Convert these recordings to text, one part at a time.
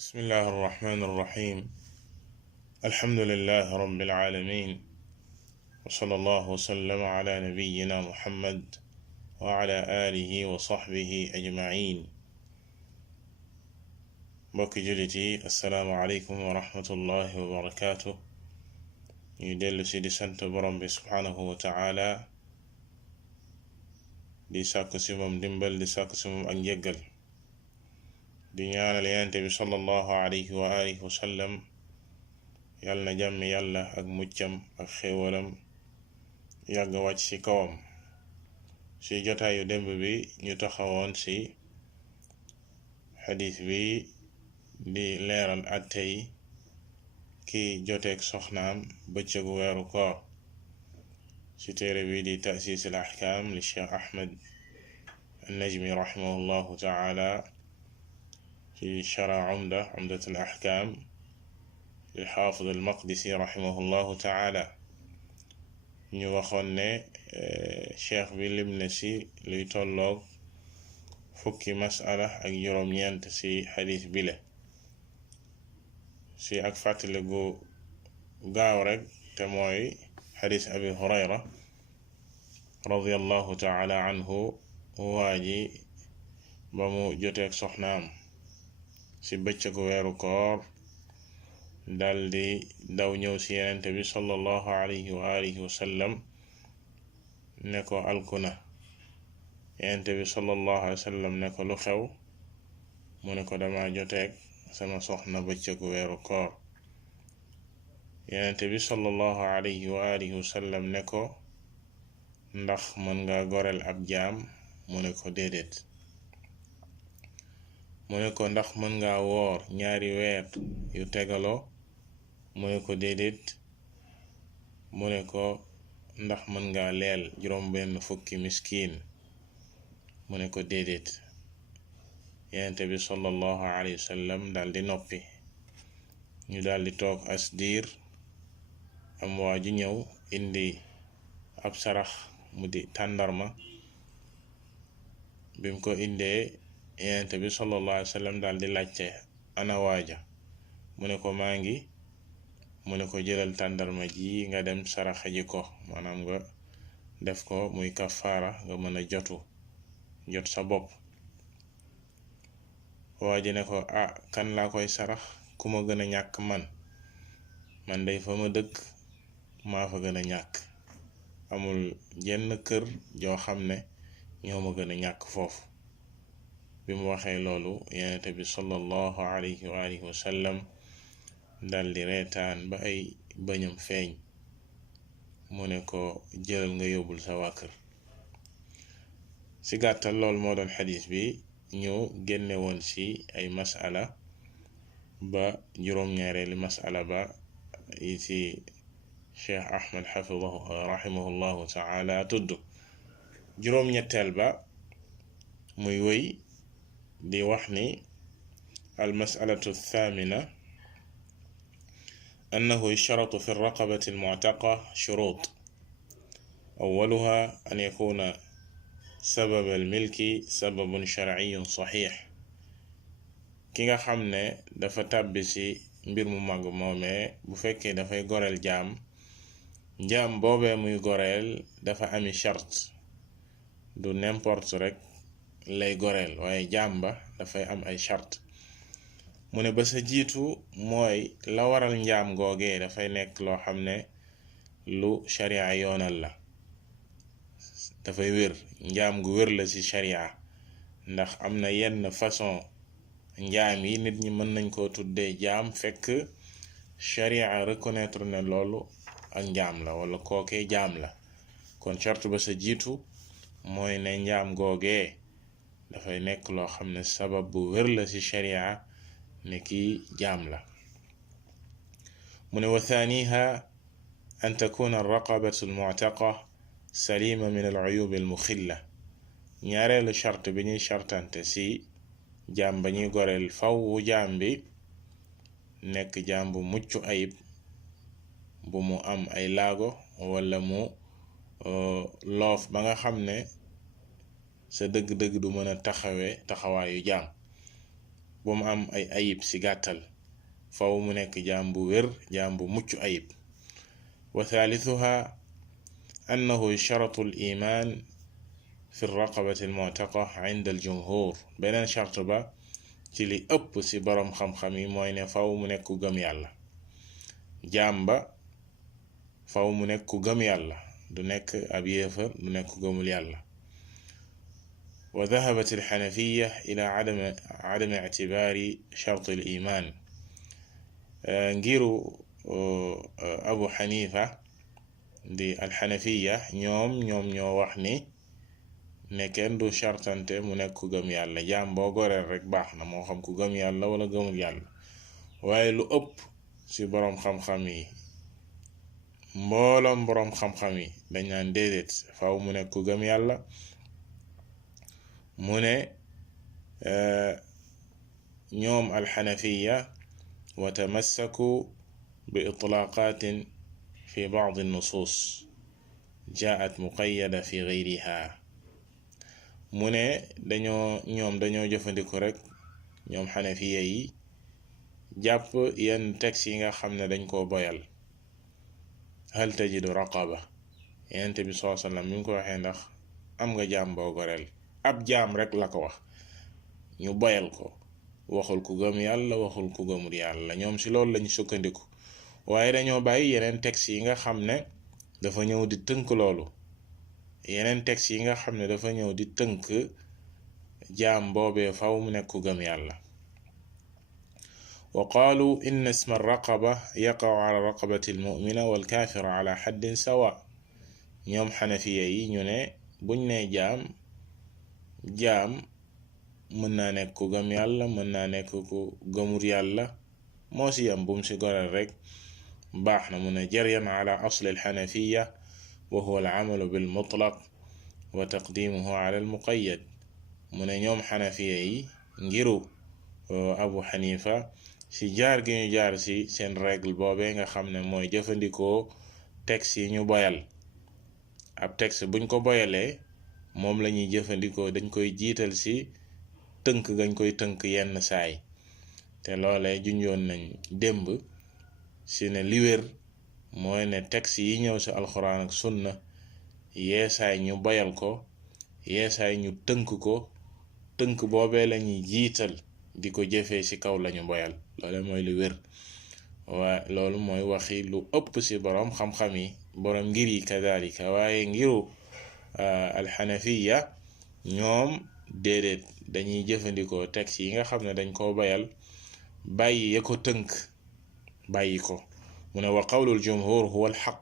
بسم الله الرحمن الرحيم. الحمد لله رب العالمين، وصلى الله وسلم على نبينا محمد وعلى آله وصحبه أجمعين. mbokki jullit yi, assalaamu aleykum wa rahmatullahi wa barakaatu. ñuy dellu si di sant borom bi subhaanahu wa taala, di sàkku si moom dimbal, di sàkku si moom ak njëggal, di ñaanal yonent bi sallallahu alayhi wa alihi wa sallam yàlla na jàmmi yàlla ak muccam ak xéewalam yàgg wàcc ci kawam. ci jotaayu démb bi ñu taxawoon ci xadiis bi di leeral àttey ki joteeg soxnaam bëccëgu weeru koor ci téere bi di ta'siis al ahkaam li Cheikh Ahmed an-Najmi rahimahullahu taala في شرع عمدة الأحكام للحافظ المقدسي رحمه الله تعالى. ñu waxoon ne cheikh bi lim na ci luy tolloog fukki masala ak juróom-ñeent ci xadiis bile. ci ak fàttali gu gaaw rek te mooy xadiis abi hurayra radiyallahu taala anhu, waa ji ba mu joteeg soxnaam ci bëccëgu weeru koor daldi daw ñëw ci yenente bi sallallahu alayhi wa alihi wa sallam ne ko alkuna. yenente bi sallallahu alayhi wa sallam ne ko lu xew? mu ne ko dama joteeg sama soxna bëccëgu weeru koor. yenente bi sallallahu alayhi wa alihi wa sallam ne ko ndax mën nga goreel ab jaam? mu ne ko déedéet. mu ne ko ndax mën nga woor ñaari weer yu tegaloo? mu ne ko déedéet. mu ne ko ndax mën nga leel juróom-benn fukki miskiin? mu ne ko déedéet. yonent bi sallallahu alayhi wa sallam dal di noppi. ñu dal di toog as diir, am waa ju ñëw indi ab sarax mu di tàndarma. bim ko indee, yonent bi sallallahu alayhi wa sallam daal di laajte ana waaja? mu ne ko maa ngi. mu ne ko jëlal tàndarma ji nga dem saraxa ji ko, maanaam nga def ko muy kafaara, nga mën a jot sa bopp. waaji ne ko kan laa koy sarax? ku ma gën a ñàkk man day fa ma dëkk maa fa gën a ñàkk. amul jenn kër joo xam ne ñoo ma gën a ñàkk foofu. bi mu waxee loolu, yonent bi sallallahu alayhi wa alihi wa sallam daldi reetaan ba ay bëñam feeñ. mu ne ko jëlal nga yóbbul sa waa kër. ci gàttal loolu moo doon xadiis bi. ñu génne woon ci ay masala ba juróom-ñaareeli masala ba yi ci Cheikh Ahmed xafidahu rahimahullahu taala tudd. juróom-ñetteel ba muy wëy di wax ni almasalatu thamina annahu yushratu fi raqabati almu'taqa shurut awwaluha an yakuna sabab almilki sababun shar'iyyun sahih. ki nga xam ne dafa tàbbi ci mbir mu mag moomee, bu fekkee dafay goreel jaam boobee muy goreel dafa ami charte. du n'importe rek lay goreel, waaye jaam ba dafay am ay charte. mu ne ba sa jiitu mooy la waral njaam googee dafay nekk loo xam ne lu sharia yoonal la, dafay wér. njaam gu wér la ci sharia, ndax am na yenn façon njaam yi nit ñi mën nañ koo tuddee jaam fekk sharia reconnaître ne loolu ak njaam la, wala kookee jaam la. kon charte ba sa jiitu mooy ne njaam googee dafay nekk loo xam ne sabab bu wér la ci sharia ne kii jaam la. mu ne wa thaniha an takuna arraqabatu almu'taqa salima min al'uyub almuxilla. ñaareelu charte bi ñuy chartante ci jaam ba ñuy goreel, faw jaam bi nekk jaam bu mucc ayib, bu mu am ay laago wala mu loof ba nga xam ne sa dëgg-dëgg du mën a taxawee taxawaayu jaam. bu mu am ay ayib ci gàttal faw mu nekk jaam bu wér jaam bu mucc ayib wa thalithuha annahu sharatu al iman fi raqabati al mu'taqa inda al jumhur beneen charte ba ci li ëpp ci boroom xam-xam yi mooy ne faw mu nekk ku gëm yàlla jaam ba faw mu nekk ku gëm yàlla du nekk ab yéefar du nekk ku gëmul yàlla wa dahabat al xanafiya ila adami ictibaari charte al iman ngiru abu xanifa di alxanafiya ñoom ñoo wax ni ne kenn du chartante mu nekk ku gëm yàlla jaam boo goreel rek baax na moo xam ku gëm yàlla wala gëmul yàlla waaye lu ëpp ci boroom xam-xam yi mbooloom boroom xam-xam yi dañ naan déedéet faaw mu nekk ku gëm yàlla mu ne ñoom alxanafiya wa tamassaku bi itlaaqaatin fi ba'd an-nusuus jaa'at muqayyada fi ghayriha mu ne dañoo jëfandiku rek ñoom xanafiya yi jàpp yenn texte yi nga xam ne dañ koo boyal hal tajidu raqaba Yonent bi sallallahu alayhi wa sallam mi ngi ko waxee ndax am nga jaam boo goreel ab jaam rek la ko wax ñu boyal ko waxul ku gëm yàlla waxul ku gëmul yàlla ñoom ci loolu lañu sukkandiku waaye dañoo bàyyi yeneen texte yi nga xam ne dafa ñëw di tënk loolu yeneen texte yi nga xam ne dafa ñëw di tënk jaam boobee faw mu nekk ku gëm yàlla wa qaalu inna isma raqaba yaqa'u ala raqabati almu'mina wal kafira ala haddin sawa ñoom xanafiya yi ñu ne buñ ne jaam mën naa nekk ku gëm yàlla mën naa nekk ku gëmul yàlla moo si yam bum si goreel rek baax na mu ne jaryan ala asli alxanafiya wa huwa alamalu bil mutlaq wa taqdimuhu ala al muqayyad mu ne ñoom xanafiya yi ngiru abu xanifa ci jaar gi ñu jaar ci seen règle boobee nga xam ne mooy jëfandikoo texte yi ñu boyal ab texte buñ ko boyalee moom la ñuy jëfandikoo dañ koy jiital ci tënk gañ koy tënk yenn saay te loolee junjoon nañ démb ci ne li wér mooy ne texte yi ñëw ci alxuraan ak sunna yeesaay ñu boyal ko yeesaay ñu tënk ko tënk boobee lañuy jiital di ko jëfee ci kaw lañu boyal loole mooy lu wér waa loolu mooy waxi lu ëpp ci boroom xam-xam yi boroom ngir yi kadalika waaye ngiru alxanafiya ñoom déedéet dañuy jëfandikoo texte yi nga xam ne dañ koo bayal bàyyi ya ko tënk bàyyi ko mu ne wa qawlul jumhur huwa al xaq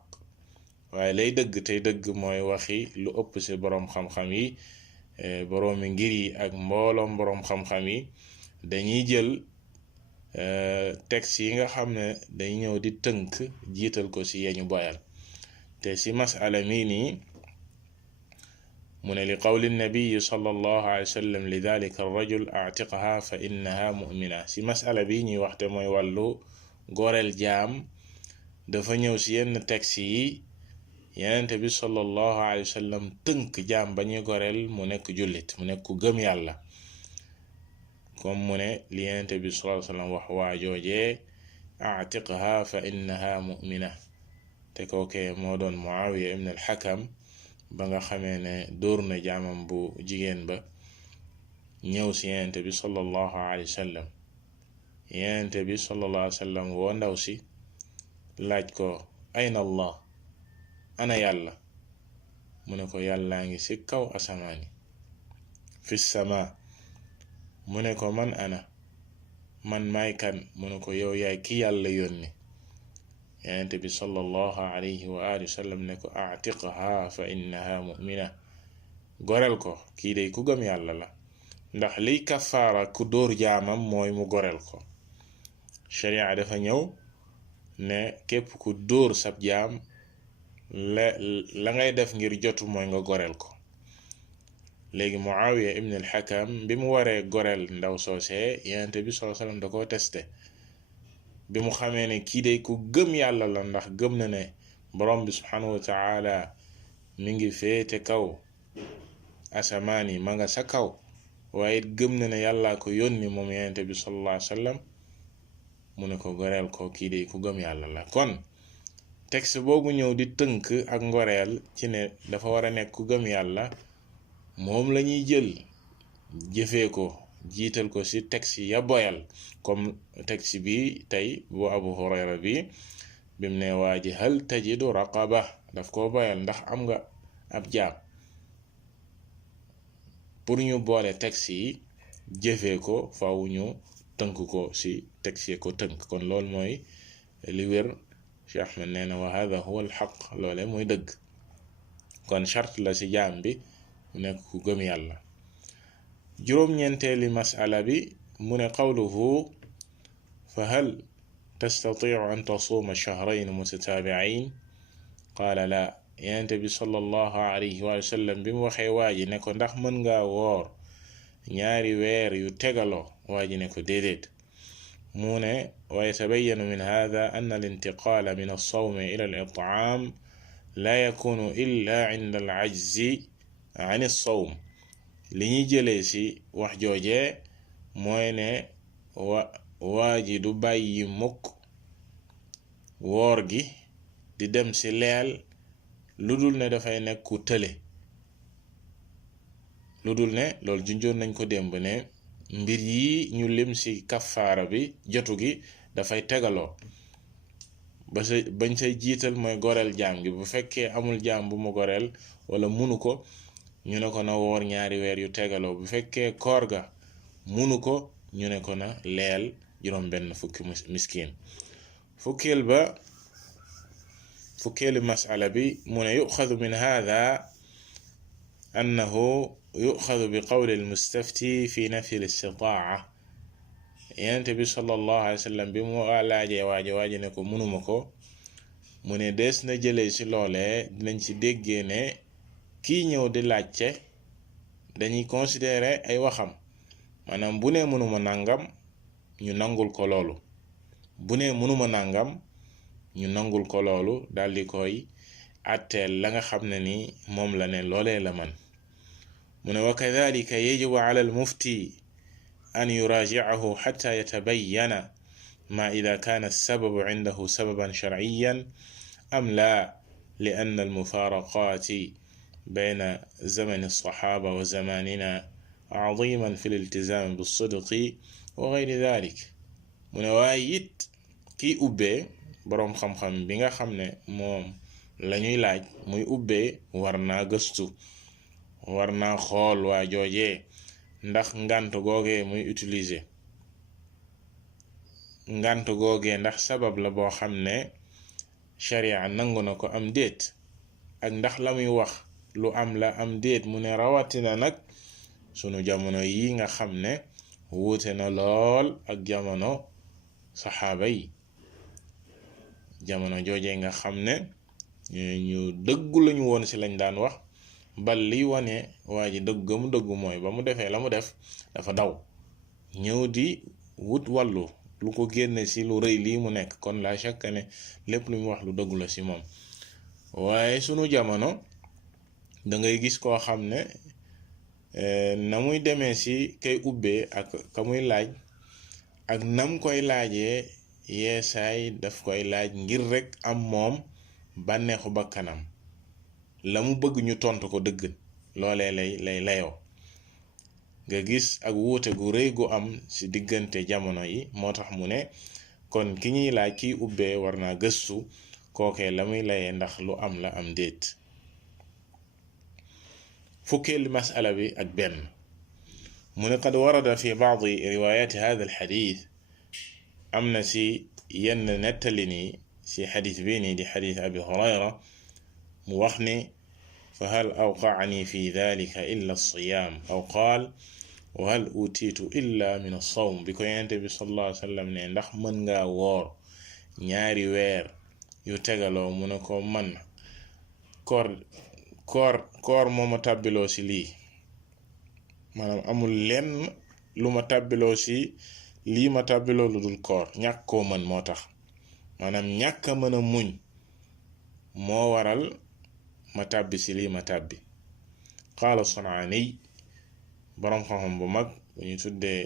waaye lay dëgg tey dëgg mooy waxi lu ëpp ci boroom xam-xam yi boroomi ngir yi ak mbooloom boroom xam-xam yi dañuy jël texte yi nga xam ne dañ ñëw di tënk jiital ko ci yeñu boyal te ci masala mii nii mu ne li qawli nabiyi sallallahu alayhi wa sallam li dalika arrajul a'tiqha fa innaha mu'mina ci masala bi ñuy waxte mooy wàllu goreel jaam dafa ñëw ci yenn texte yi Yonent bi sallallahu alayhi wa sallam tënk jaam ba ñuy goreel mu nekk jullit mu nekk ku gëm yàlla comme mu ne li Yonent bi sallallahu alayhi wa sallam wax waa joojee a'tiqha fa innaha mu'mina te kookee moo doon Muawiya ibn al-Hakam ba nga xamee ne dóor na jaamam bu jigéen ba ñëw ci Yonent bi sallallahu alayhi wa sallam Yonent bi sallallahu alayhi wa sallam woo ndaw si laaj ko ayna Allah ana yàlla mu ne ko yàllaa ngi ci kaw asamaani fi sama mu ne ko man ana man maay kan mu ne ko yow yaay ki yàlla yónni Yonent bi sallallahu alayhi wa alihi wa sallam ne ko a'tiqha fa innaha mu'mina goreel ko kii day ku gëm yàlla la ndax liy kafaara ku dóor jaamam mooy mu goreel ko sharia dafa ñëw ne képp ku dóor sab jaam la ngay def ngir jotu mooy nga goreel ko léegi Muawiya ibn al-Hakam bi mu waree goreel ndaw soosee Yonent bi sallallahu alayhi wa sallam da koo testé bi mu xamee ne kii day ku gëm yàlla la ndax gëm na ne borom bi subhanahu wa ta'ala mi ngi féete kaw asamaan yi ma nga sa kaw waaye gëm na ne yàllaa ko yónni moom yonente bi sallallahu alayhi wa sallam mu ne ko goreel ko kii de ku gëm yàlla la. kon texte boobu ñëw di tënk ak ngoreel ci ne dafa war a nekk ku gëm yàlla moom la ñuy jël jëfee ko jiital ko ci texte ya boyal comme texte bi tey bu Abu Hurayra bi bim ne waa ji hal tajidu raqaba daf koo boyal ndax am nga ab jaam. pour ñu boole texte yi jëfee ko faaw ñu tënk ko ci texte yi ko tënk. kon loolu mooy li wér Cheikh Ahmed nee na wa hada huwa al xaq loole mooy dëgg. kon charte la ci jaam bi mu nekk ku gëm yàlla. juróom-ñeenteeli masala bi mu ne qawluhu fa hal tastatiu an tasuuma shahrayn mutataabi'ayn qaala la. yonent bi sallallahu alayhi wa sallam bi mu waxee waa ji ne ko ndax mën ngaa woor ñaari weer yu tegaloo waa ji ne ko déedéet. mu ne wa yatabayyanu min hada anna al-intiqaala min as-sawmi ila al-it'aam la yakunu illa inda al-'ajzi an as-sawm. li ñuy jëlee ci wax joojee mooy ne waa ji du bàyyi mukk woor gi di dem ci leel lu dul ne dafay nekk ku tële. lu dul ne loolu junjoon nañ ko démb ne mbir yi ñu lim ci kafaara bi jotu gi dafay tegaloo bañ say jiital mooy goreel jaam gi. bu fekkee amul jaam bu mu goreel wala munu ko ñu ne ko na woor ñaari weer yu tegaloo. bu fekkee koor ga munu ko ñu ne ko na leel juróom benn fukki miskin. fukkeelu masala bi mu ne yuxadu min hada annahu yuxadu bi qawli almustafti fi nafyi al-istitaa. yonent bi sallallahu alayhi wa sallam bi mu laajee waaji ne ko munuma ko mu ne des na jëlee ci loolee dinañ ci déggee ne kii ñëw di laajte dañuy considérer ay waxam. maanaam bu ne mënuma nàngam ñu nangul ko loolu. bu ne mënuma nàngam ñu nangul ko loolu daldi koy àtteel la nga xam ne ni moom la ne loolee la man. mu ne wa kadhalika yajibu ala al-mufti an yuraji'ahu hatta yatabayyana ma idha kana as-sababu 'indahu sababan shar'iyyan am la li anna al-mufaraqati bayna zamani as-sahaba wa zamanina 'aziman fi al-iltizam bis-sidqi wa ghayri dhalik. mu ne waaye it kiy ubbee boroom xam-xam bi nga xam ne moom lañuy laaj muy ubbee war naa gëstu, war naa xool waa joojee ndax ngànt googee muy utiliser ngànt googee ndax sabab la boo xam ne sharia nangu na ko am déet, ak ndax la muy wax lu am la am déet. mu ne rawatina nag sunu jamono yi nga xam ne wuute na lool ak jamono saxaaba yi. jamono joojee nga xam ne ñu dëggu lañu woon ci lañ daan wax, bal liy wane waa ji dëgg mu dëggu mooy ba mu defee la mu def dafa daw ñëw di wut wàllu lu ko génne ci lu rëy lii mu nekk. kon la chaque ne lépp lu mu wax lu dëggu la ci moom. waaye sunu jamono da ngay gis koo xam ne na muy demee ci kay ubbee ak ka muy laaj ak nam koy laajee yeesaay daf koy laaj ngir rekk am moom bànneexu bakkanam, la mu bëgg ñu tontu ko dëgg loolee lay layoo. nga gis ak wuute gu rëy gu am ci diggante jamono yi. moo tax mu ne kon ki ñuy laaj kiy ubbee war naa gëstu kookee la muy layee ndax lu am la am déet. fukkeelu masala bi ak benn mu ne qad warada fi baadi riwayati hada al xadis, am na ci yenn nettali nii ci xadis bii nii di xadis abi hurayra mu wax ni fa hal awqa'ani fi dhalika illa as-siyam aw qaal wa hal utiitu illa min as-sawm. bi ko yonent bi sallallahu alayhi wa sallam ne ndax mën ngaa woor ñaari weer yu tegaloo mu ne ko man koor moo ma tàbbiloo ci lii, maanaam amul lenn lu ma tàbbiloo ci lii ma tàbbiloo lu dul koor. ñàkk koo mën moo tax, maanaam ñàkk a mën a muñ moo waral ma tàbbi ci lii ma tàbbi. qaala Sanaani borom xam-xam bu mag bu ñu tuddee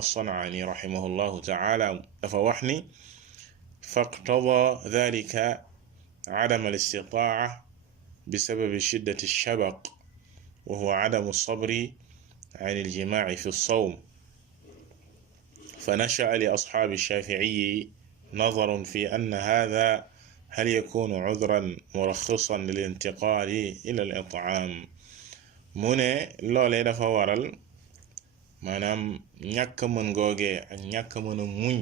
as-San'aani rahimahullahu ta'ala dafa wax ni faqtada dhalika adam al-istitaa'a bisababi shiddati ash-shabaq wa huwa adamu as-sabri 'an al-jimaa'i fi as-sawm فنشأ لأصحاب الشافعي نظر في أن هذا هل يكون عذرا مرخصا للانتقال إلى الإطعام mu ne loolee dafa waral maanaam ñàkk mën googee ak ñàkk mën a muñ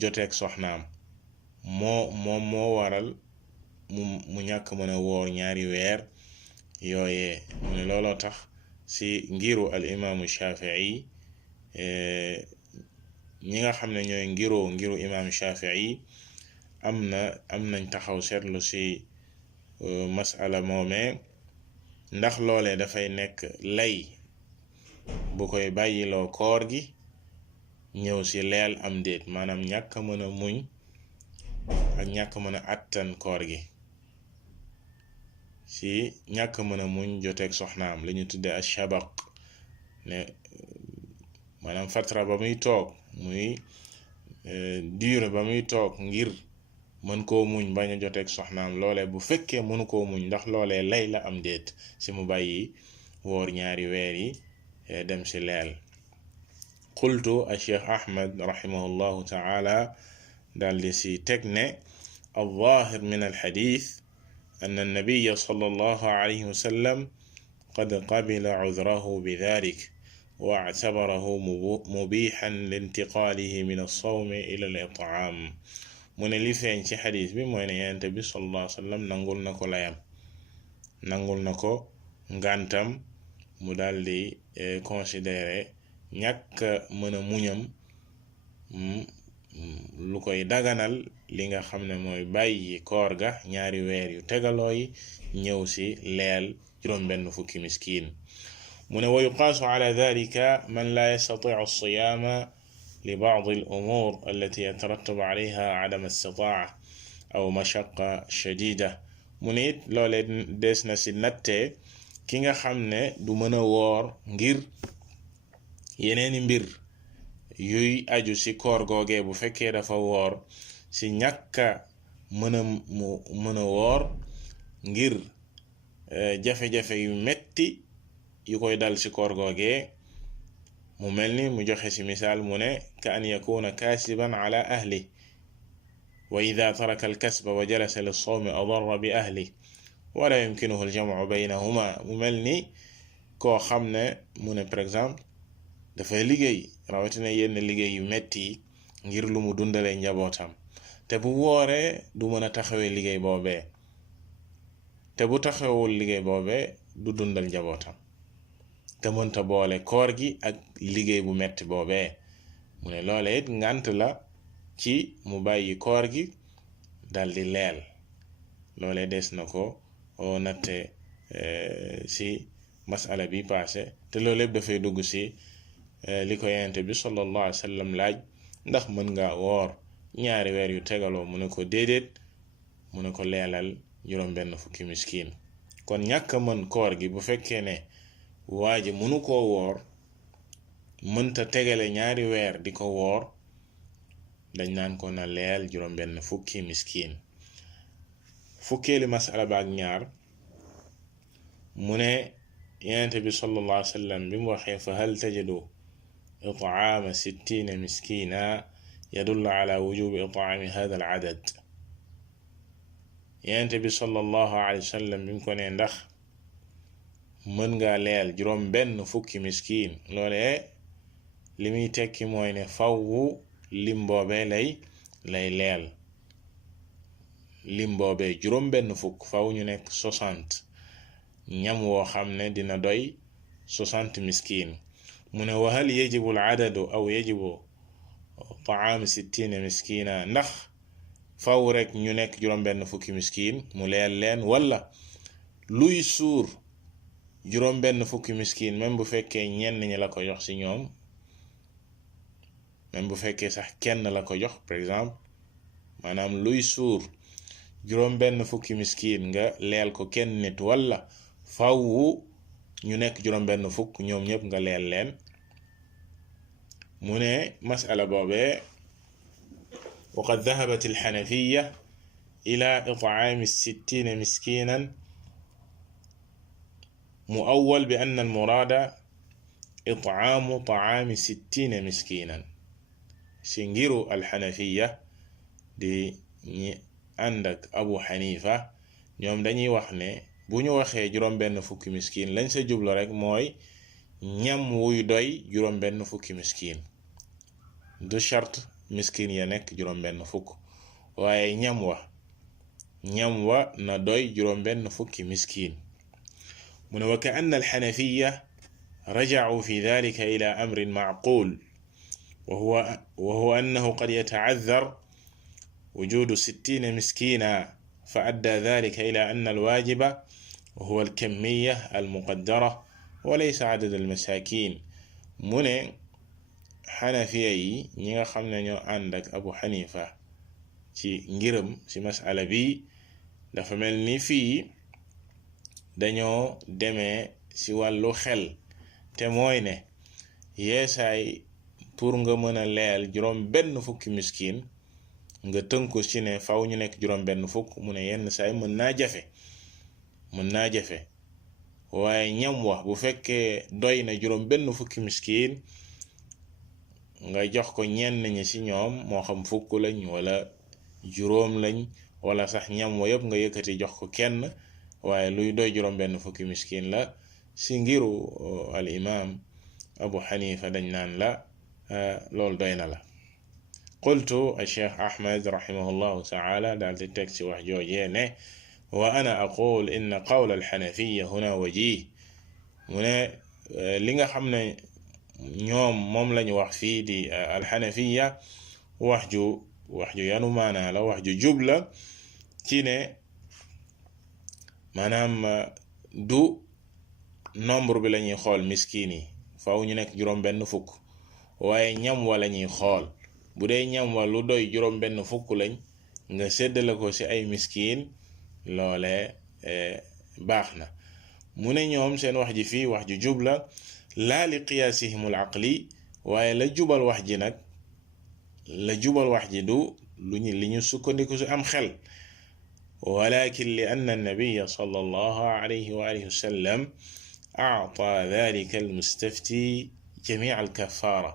joteeg soxnaam moo waral mu ñàkk mën a woor ñaari weer yooyee mu ne looloo tax ci ngiru al imaamu Shafii ñi nga xam ne ñooy ngiru imaamu Shafii am nañ taxaw seetlu ci masala moomee ndax loolee dafay nekk lay bu koy bàyyiloo koor gi ñëw ci leel am déet maanaam ñàkk mën a muñ ak ñàkk mën a attan koor gi ci ñàkk mën a muñ joteeg soxnaam li ñu tuddee ashabaq ne maanaam fatra ba muy toog muy durée ba muy toog ngir mën koo muñ bañ a joteeg soxnaam loolee bu fekkee mënu koo muñ ndax loolee lay la am déet ci mu bàyyi woor ñaari weer yi dem ci leel qultu a cheikh ahmad rahimahullahu taala daldi ci teg ne al-zaahir min al-xadiis an an-nabiyya sallallahu alayhi wa sallam qad qabila cudurahu bi dalik wa actabarahu mubiixan lintiqaalihi min as-sawmi ila al-it'aam mu ne li feeñ ci xadis bi mooy ne yonent bi sallallahu alayhi wa sallam nangul na ko layam nangul na ko ngàntam mu daldi considéré ñàkk mën a muñam lu koy daganal li nga xam ne mooy bàyyi koor ga ñaari weer yu tegaloo yi ñëw ci leel juróom-benn fukki miskiin mu ne wa yuqaasu ala dhalika man la yastati'u as-siyaama لبعض الأمور التي يترتب عليها عدم استطاعة أو مشقة شديدة mu ne it loolee des na ci nattee ki nga xam ne du mën a woor ngir yeneeni mbir yuy aju ci koor googee bu fekkee dafa woor ci ñàkka mën a woor ngir jafe-jafe yu metti yu koy dal ci koor googee mu mel ni mu joxe ci misaal mu ne ka an yakuna kaasiban ala ahli wa ida taraka alkasba wa jalasa lissawmi adarra bi ahli wala yumkinuhu aljamcu baynahuma mu mel ni koo xam ne mu ne par exemple dafay liggéey rawatina yenn liggéey yu metti yi ngir lu mu dundalee njabootam te bu wooree du mën a taxawee liggéey boobee te bu taxawul liggéey boobee du dundal njabootam te mënta boole koor gi ak liggéey bu metti boobee mu ne loole it ngànt la ci mu bàyyi koor gi daldi leel loole des na ko natte ci masala bi passé te loolu lépp dafay dugg ci li ko yonent bi sallallahu alayhi wa sallam laaj ndax mën nga woor ñaari weer yu tegaloo mu ne ko déedéet mu ne ko leelal juróom-benn fukki miskiin kon ñàkk mën koor gi bu fekkee ne waa ji mënu koo woor mënta tegale ñaari weer di ko woor dañ naan ko na leel juróom-benn fukki miskiin fukkeeli masala ba ak ñaar mu ne yonent bi sallallahu alayhi wa sallam bi mu waxee fa hal tajidu it'aama 60 miskiina yadullu ala wujubi it'aami hada al adad yonent bi sallallahu alayhi wa sallam bi mu ko ne ndax mën nga leel juróom-benn fukki miskiin loolee li muy tekki mooy ne fawwu lim boobee lay leel lim boobee juróom-benn fukk faw ñu nekk 60 ñam woo xam ne dina doy 60 miskiin mu ne wa hal yajibu al adadu aw yajibu ta'am 60 miskiina ndax faw rek ñu nekk juróom-benn fukki miskiin mu leel leen wala luy suur juróom-benn fukki miskiin même bu fekkee ñenn ñi la ko jox ci ñoom même bu fekkee sax kenn la ko jox par exemple maanaam luy suur juróom-benn fukki miskiin nga leel ko kenn nit wala fawwu ñu nekk juróom benn fukk ñoom ñëpp nga leel leen mu ne masala boobee وقد ذهبت الحنفية إلى إطعام 60 مسكينا مؤول بأن المراد إطعام طعام 60 مسكينا سنجروا الحنفية دي عندك أبو حنيفة ñoom dañuy wax ne bu ñu waxee juróom benn fukki miskin lañ sa jublu rek mooy ñam wuy doy juróom benn fukki miskin du charte miskin ya nekk juróom benn fukk waaye ñam wa na doy juróom benn fukki miskin mu ne wa ka anna alxanafiya rajacuu fi dalika ila amrin macqul wa huwa annahu qad yatacadar wujudu 60 miskina فأدى ذلك إلى أن الواجب هو الكمية المقدرة وليس عدد المساكين من حنفية ñi xam ne ñoo ànd ak Abu Hanifa ci ngiram ci masala bi dafa mel ni fii dañoo demee ci wàllu xel te mooy ne yeesaay pour nga mën a leel juróom benn fukki miskin nga tënku ci ne faw ñu nekk juróom benn fukk mu ne yenn saay mën naa jafe waaye ñam wax bu fekkee doy na juróom benn fukki miskin nga jox ko ñenn ñi ci ñoom moo xam fukk lañ wala juróom lañ wala sax ñam wa yëpp nga yëkkati jox ko kenn waaye luy doy juróom benn fukki miskin la ci ngiru al imam Abu Hanifa dañ naan la loolu doy na la قلت الشيخ أحمد رحمه الله تعالى دالت التكسي وحجوجين وأنا أقول إن قول الحنفية هنا وجيه هنا لنغا خمنا نيوم مملن وحفي دي الحنفية وحجو يانو مانا لا وحجو جبلة تيني مانام دو نمبر بلاني خول مسكيني فاو نينك جروم بن فوك واي نيام ولا ني خول bu dee ñam wa lu doy juróom benn fukk lañ nga séddale ko ci ay miskin loole baax na mu ne ñoom seen wax ji fii wax ju jubla laa li qiyaasihim al aqli waaye la jubal wax ji du li ñu sukkandiku ci am xel walakin li anna an-nabiyya sallallahu alayhi wa alihi wa sallam a'ta dhalika al mustafti jami' al kaffara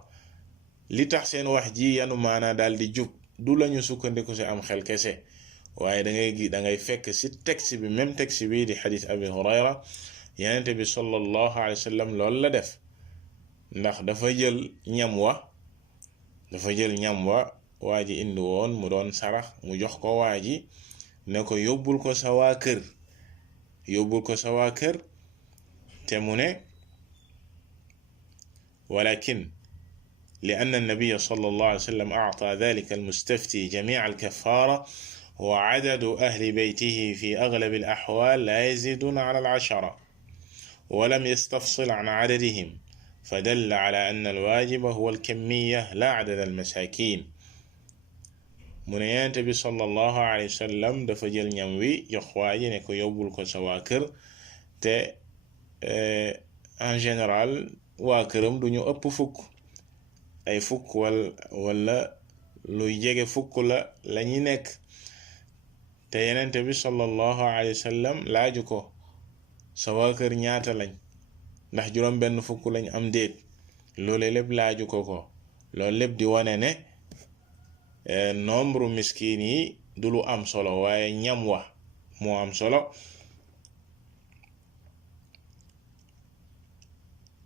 li tax seen wax ji yanu maanaa daal di jub du lañu sukkandiku ci am xel kese waaye da ngay fekk ci texte bi même texte bi di xadis Abi Hurayra Yonent bi sallallahu alayhi wa sallam loolu la def ndax dafa jël ñam wa waa ji indi woon mu doon sarax mu jox ko waa ji ne ko yóbbul ko sa waa kër te mu ne walakin لأن النبي صلى الله عليه وسلم أعطى ذلك المستفتي جميع الكفارة وعدد أهل بيته في أغلب الأحوال لا يزيدون على 10 ولم يستفصل عن عددهم فدل على أن الواجب هو الكمية لا عدد المساكين من ينتبه صلى الله عليه وسلم دفجل نيموي يخواجي نكو يوبل كو سواكر te en général waa këram duñu ëpp fukk ay fukk wala luy jege fukk la ñuy nekk te yenente bi sallallahu alayhi wa sallam laaju ko sa waa kër ñaata lañ ndax juróom benn fukk lañ am déet loolu lépp laaju ko loolu lépp di wane ne nombre miskin yi du lu am solo waaye ñam wa moo am solo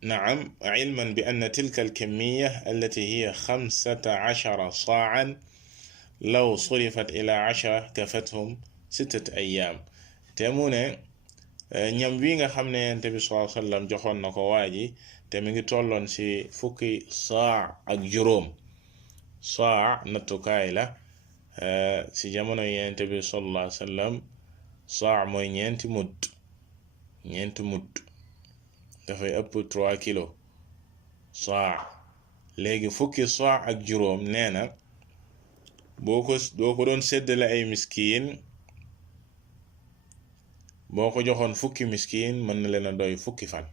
نعم علما بأن تلك الكمية التي هي 15 صاعا لو صرفت إلى 10 كفتهم 6 أيام تمونه ñam bi nga xam ne Yonent bi sallallahu alayhi wa sallam joxoon na ko waa ji te mi ngi tolloon ci fukki saa ak juróom saa nattukaay la ci jamono Yonent bi sallallahu alayhi wa sallam saa mooy ñeenti mudd dafay ëpp 3 kilo saa léegi fukki saa ak juróom nee na boo ko doon séddale ay miskin boo ko joxoon fukki miskin mën na leen a doy fukki fan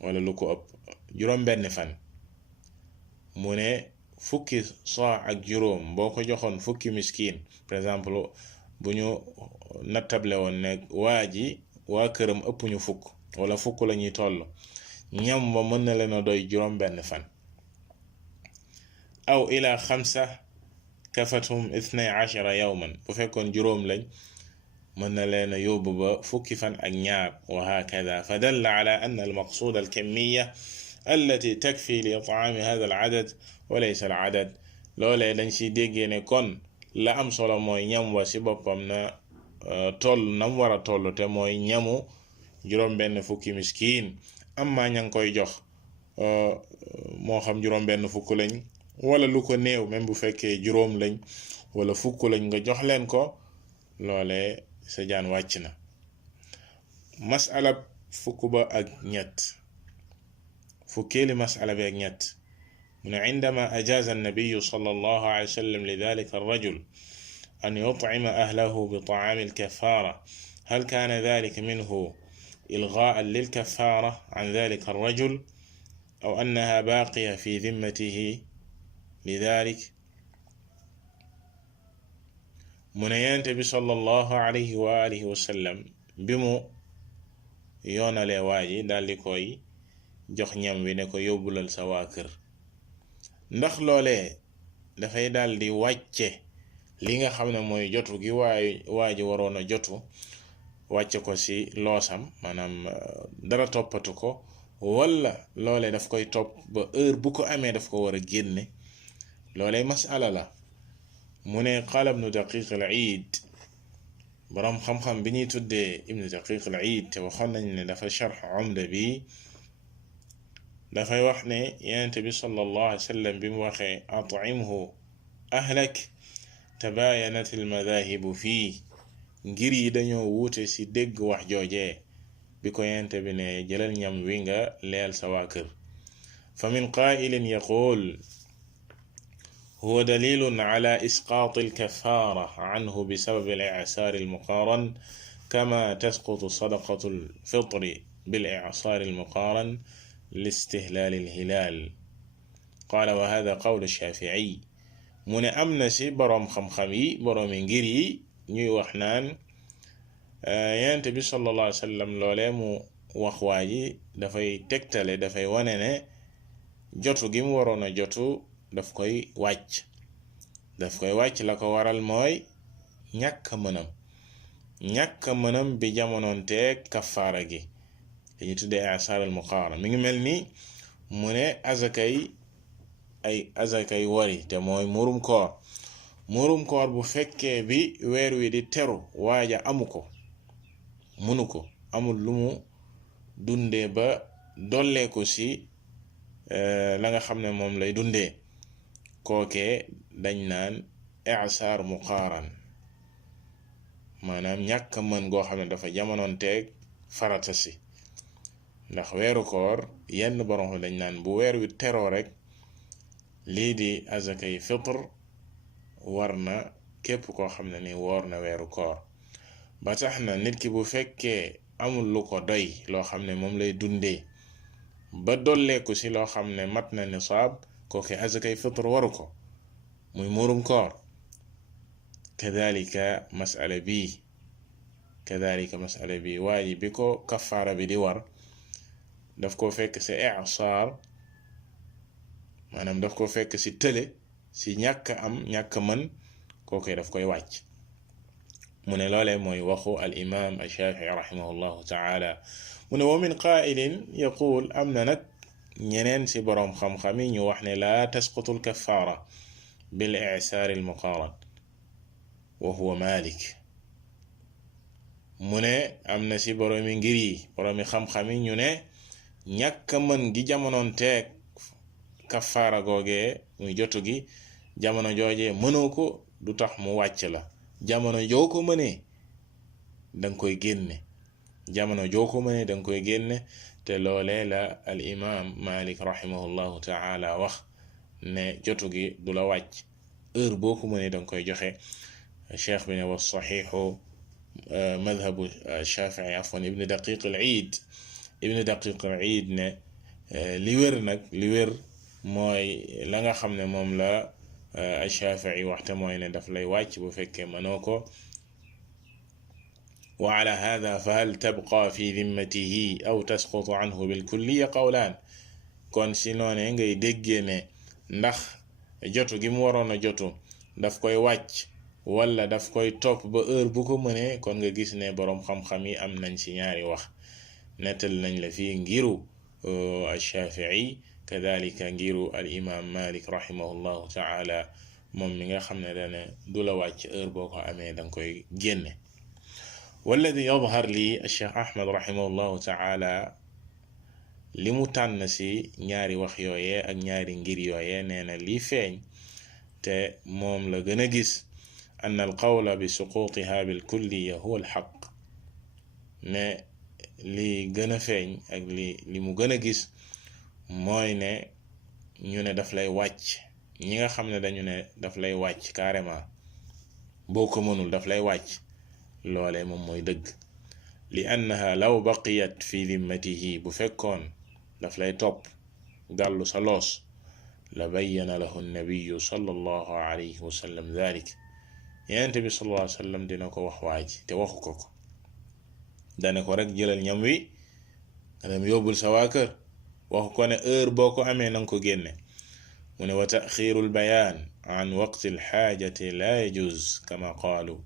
wala lu ko ëpp juróom benn fan mu ne fukki saa ak juróom boo ko joxoon fukki miskin par exemple bu ñu nattable woon ne waa këram ëpp ñu fukk wala fukk la ñuy toll ñam ba mën na leen a doy juróom benn fan aw ila xamsa kafatum 12 yawman bu fekkoon juróom lañ mën na leen a yóbbu ba fukki fan ak ñaar wa hakada fa dalla ala anna al maqsuud al kamiyya allati takfi li it'aami hada al adad wa laysa al adad loolee dañ ci déggee ne kon la am solo mooy ñam wa ci boppam na toll nam war a toll te mooy ñamu juróom benn fukki miskiin amma ña ngi koy jox moo xam juróom benn fukk lañ wala lu ko néew même bu fekkee juróom lañ wala fukk lañ nga jox leen ko loole sa jaan wàcc na masala fukk ba ak ñett fukkeeli masala bi ak ñett mu ne indama ajaza annabiyu sallallahu alayhi wa sallam lidhalika arrajul an yut'ima ahlahu bi ta'ami alkaffara hal kana dhalika minhu ilgha'an lilkaffara an dhalika arrajul aw annaha baqiya fi dhimmatihi lidhalik mu ne yonent bi sallallahu alayhi wa alihi wa sallam bi mu yoonalee waa ji daldi koy jox ñam wi ne ko yóbbulal sa waa kër ndax loolee dafay daldi wàcce li nga xam ne mooy jotu gi waa ji waroon a jotu wàcce ko ci loosam maanaam dara toppatu ko walla loolee daf koy topp ba heure bu ko amee daf ko war a génne loolee masala la mu ne qaala ibnu daqiq al iid boroom xam-xam bi ñuy tuddee ibnu daqiq al iid te waxoon nañ ne dafa sharx umda bi dafay wax ne yonent bi sallallahu alayhi wa sallam bi mu waxee at'imhu ahlak tabayanat al madahibu fii ngir yi dañoo wuute ci dégg wax joojee bi ko yonent bi ne jëlal ñam wi nga leel sa waa kër fa min qaa'ilin yaqul هو دليل على إسقاط الكفارة عنه بسبب الإعسار المقارن كما تسقط صدقة الفطر بالإعصار المقارن لاستهلال الهلال قال وهذا قول الشافعي من أمنسي برام خمخمي برام انجري نيو وحنان ينتبه صلى الله عليه وسلم لوليم وخواجي دفاي تكتل دفاي وننه جوتو جيم ورونا جوتو daf koy wàcc la ko waral mooy ñàkk mënam bi jamonoonteeg kafaara gi dañu tuddee asar al muqaara mi ngi mel ni mu ne azakay wari te mooy murum koor bu fekkee bi weer wi di teru waaja munu ko amul lu mu dundee ba dolleeku ci la nga xam ne moom lay dundee kookee dañ naan i'saar muqaaran maanaam ñàkk mën goo xam ne dafa jamonoon teeg farata si ndax weeru koor yenn borom dañ naan bu weer wi teroo rek lii di azakay fitr war na képp koo xam ne ni woor na weeru koor ba tax na nit ki bu fekkee amul lu ko doy loo xam ne moom lay dundee ba dolleeku ci loo xam ne mat na nisaab kooke azakay fitr waru ko muy murum koor kadhalika masala bi waa ji bi ko kafaara bi di war daf ko fekk ci i'saar maanaam daf ko fekk ci tële ci ñàkk mën kooke daf koy wàcc mu ne loolee mooy waxu al imam al Shaafi'i rahimahullahu ta'ala mu ne wa min qaa'ilin yaqul am na nag ñeneen ci boroom xam-xam yi ñu wax ne laa tasqutu al kafaara bil i'saar al muqaaran wa huwa Maalik mu ne am na ci boroomi ngir yi boroomi xam-xam yi ñu ne ñàkk mën gi jamonoon teeg kafaara googee muy jotu gi jamono joojee mënoo ko du tax mu wàcc la jamono joo ko mënee danga koy génne te loolee la al imam Malik rahimahullahu ta'ala wax ne jotu gi du la wàcc heure boo ko mënee danga koy joxe cheikh bi ne wa saxiixu madhabu Shaafi'i afwan ibn daqiq al iid ne li wér nag li wér mooy la nga xam ne moom la Shafii waxte mooy ne daf lay wàcc bu fekkee mënoo ko wa ala hada fa hal tabqa fi dimmatihi aw tasqutu anhu bilkulliya qawlaan kon si noone ngay déggee ne ndax jotu gi mu waroon a jotu daf koy wàcc wala daf koy topp ba heure bu ko mënee kon nga gis ne boroom xam-xam yi am nañ ci ñaari wax nettal nañ la fii ngiru Shafii kadalika ngiru al imam Malik rahimahullahu taala moom mi nga xam ne dane du la wàcc heure boo ko amee danga koy génne walladi yadhar lii Cheikh Ahmad rahimahullahu taala li mu tànn ci ñaari wax yooyee ak ñaari ngir yooyee nee na lii feeñ te moom la gën a gis an al qawla bi suqutiha bil kulliya huwa al xaq ne li gën a feeñ ak li mu gën a gis mooy ne ñu ne daf lay wàcc ñi nga xam ne dañu ne daf lay wàcc carrément boo ko mënul daf lay wàcc loolee moom mooy dëgg li annaha law baqiyat fi dimmatihi bu fekkoon daf lay topp gàllu sa loos la bayyana lahu nabiyu sallallahu alayhi wa sallam dalik yenente bi sallallahu alayhi wa sallam dina ko wax waaji te waxu ko ko dane ko rek jëlal ñam wi nga dem yóbbul sa waa kër waxu ko ne heure boo ko amee nanga ko génne mu ne wa taxiru lbayaan an waqti alxaajati la yajuz kama qaalu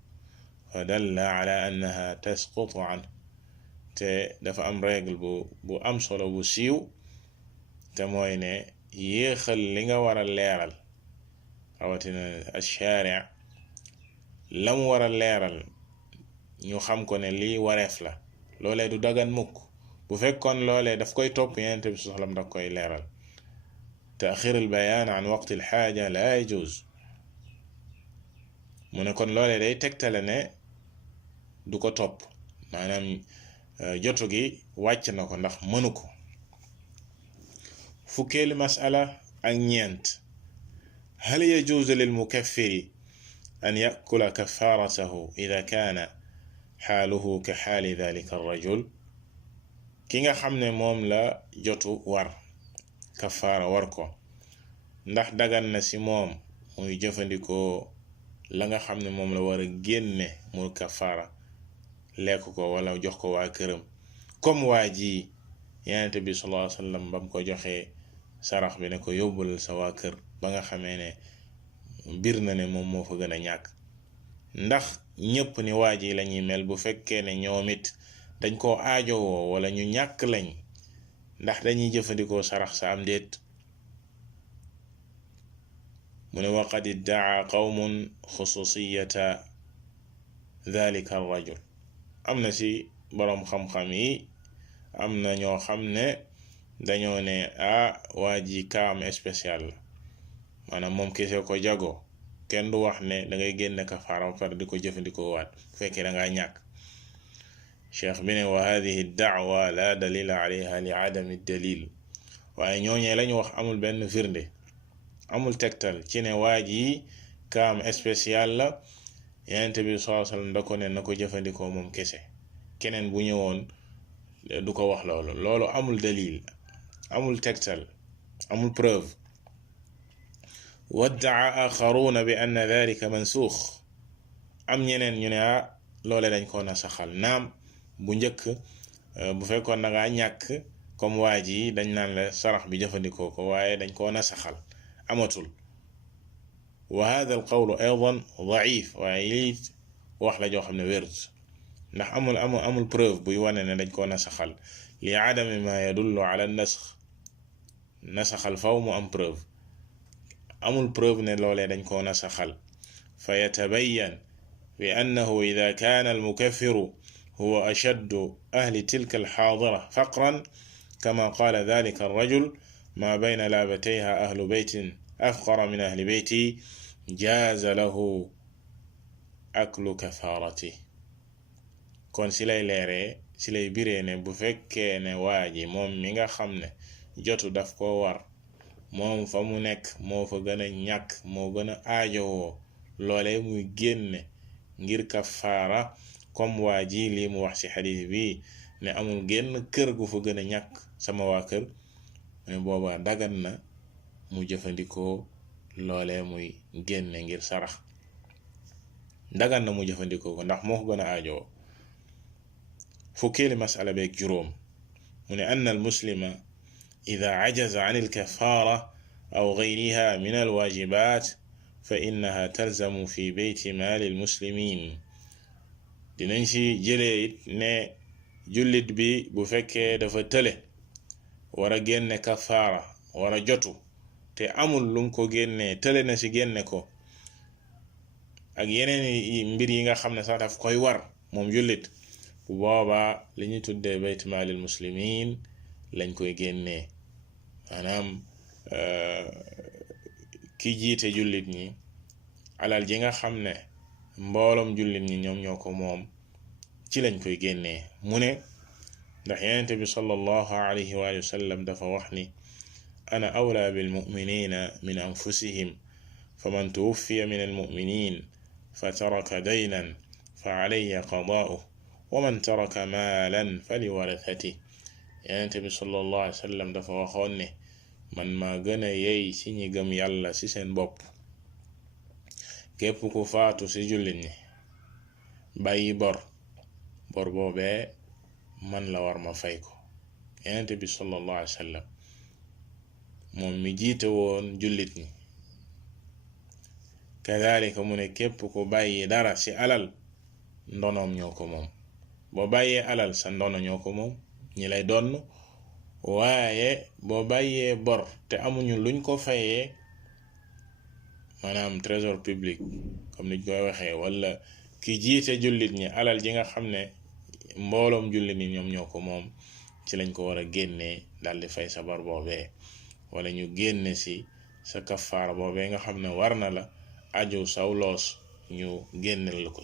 fa dalla ala annaha tasqutu an te dafa am règle bu am solo bu siiw te mooy ne yéexal li nga war a leeral rawatina ash-shaari' la mu war a leeral ñu xam ko ne lii wareef la loolee du dagan mukk bu fekkoon loolee daf koy topp Yonent bi sallallahu alayhi wasallam daf koy leeral taaxir al bayaan an waqti al xaaja la yajuz mu ne kon loolee day tegtale ne du ko topp maanaam jotu gi wàcc na ko ndax mënu ko fukkeelu masala ak ñeent hal yajuuzu lil mukaffiri an yakula kafaratahu ida kaana xaaluhu ka xaali dalika arrajul ki nga xam ne moom la jotu war kafaara war ko ndax dagan na ci moom muy jëfandikoo la nga xam ne moom la war a génne muy kafaara lekk ko wala jox ko waa këram comme waa ji Yonent bi sallallahu alayhi wa sallam bam ko joxee sarax bi ne ko yóbbulal sa waa kër ba nga xamee ne bir na ne moom moo fa gën a ñàkk ndax ñëpp ni waa ji lañuy mel bu fekkee ne ñoom it dañ koo aajowoo wala ñu ñàkk lañ ndax dañuy jëfandikoo sarax sa am déet mu ne waqad iddaa qawmun xususiyata dhalika ar-rajul am na ci boroom xam-xam yi am na ñoo xam ne dañoo ne waa ji kaam spécial la maanaam moom kese ko jago kenn du wax ne da ngay génne kafaara ba pare di ko jëfandikoo waat bu fekkee da ngaa ñàkk cheikh bi ne wa hadihi da'wa la dalila alayha li adami dalil waaye ñooñee lañu wax amul benn firnde amul tegtal ci ne waa ji kaam spécial la Yonent bi sallallahu alayhi wasallam da ko ne na ko jëfandikoo moom kese keneen bu ñëwoon du ko wax loolu amul dalil amul tegtal amul preuve waddaa axaruuna bi anna dhalika mansuux am ñeneen ñu ne loole dañ ko nasaxal naam bu njëkk bu fekkoon na ngaa ñàkk comme waa ji dañ naan la sarax bi jëfandikoo ko waaye dañ koo nasaxal amatul wa hada al qawlu aydan daif waaye lii wax la joo xam ne wérut ndax amul preuve buy wane ne dañ koo nasaxal li adami ma yadullu ala nasaxal faw mu am preuve amul preuve ne loolee dañ koo nasaxal fa yatabayyan bi annahu ida kaana al mukaffiru huwa ashaddu ahli tilka al xaadira faqran kama qaala dhalika ar-rajul ma bayna laabatayha ahlu baytin afqara min ahli bayti jaaza lahu aklu kafaarati kon si lay leeree si lay biree ne bu fekkee ne waa ji moom mi nga xam ne jotu daf ko war moom fa mu nekk moo fa gën a ñàkk moo gën a aajowoo loole muy génne ngir kafaara comme waa ji lii mu wax ci xadiis bi ne amul génn kër gu fa gën a ñàkk sama waa kër mu ne booba dagan na mu jëfandikoo loolee muy génne ngir sarax, dagan na mu jëfandikoo ko ndax moo ko gën a aajoo. fukkeeli masala beeg juróom mu ne anna al muslima ida ajaza an al kafaara aw gayriha min al waajibaat fa innaha talzamu fi beyti maali al muslimin. dinañ ci jëlee it ne jullit bi bu fekkee dafa tële war a génne kafaara war a jotu te amul lum ko génnee, tële na ci génne ko ak yeneen mbir yi nga xam ne sax daf koy war moom jullit, bu boobaa li ñu tuddee bayt maalil muslimin lañ koy génnee. maanaam ki jiite jullit ñi alal ji nga xam ne mbooloom jullit ñi ñoom ñoo ko moom ci lañ koy génnee. mu ne ndax yonent bi sallallahu alayhi wa sallam dafa wax ni ana awla bil muminina min anfusihim faman tuwuffiya min almuminin fa taraka daynan fa alayya qadaa'uhu wa man taraka maalan fa li warathatihi. yonent bi sallallahu alayhi wa sallam dafa waxoon ne man maa gën a yey ci ñi gëm yàlla ci seen bopp, képp ku faatu ci jullit ñi bàyyi bor boobee man la war ma fay ko. yonent bi sallallahu alayhi wa sallam moom mi jiite woon jullit ñi, kadalika mu ne képp ku bàyyi dara ci alal ndonoom ñoo ko moom. boo bàyyee alal sa ndono ñoo ko moom, ñi lay donn, waaye boo bàyyee bor te amuñu luñ ko fayee, maanaam trésor public comme niñ koy waxee, wala ki jiite jullit ñi alal ji nga xam ne mbooloom jullit ñi ñoom ñoo ko moom, ci lañ ko war a génnee daldi fay sa bor boobee, wala ñu génne ci sa kafaara boobee nga xam ne war na la aju saw loos, ñu génneel la ko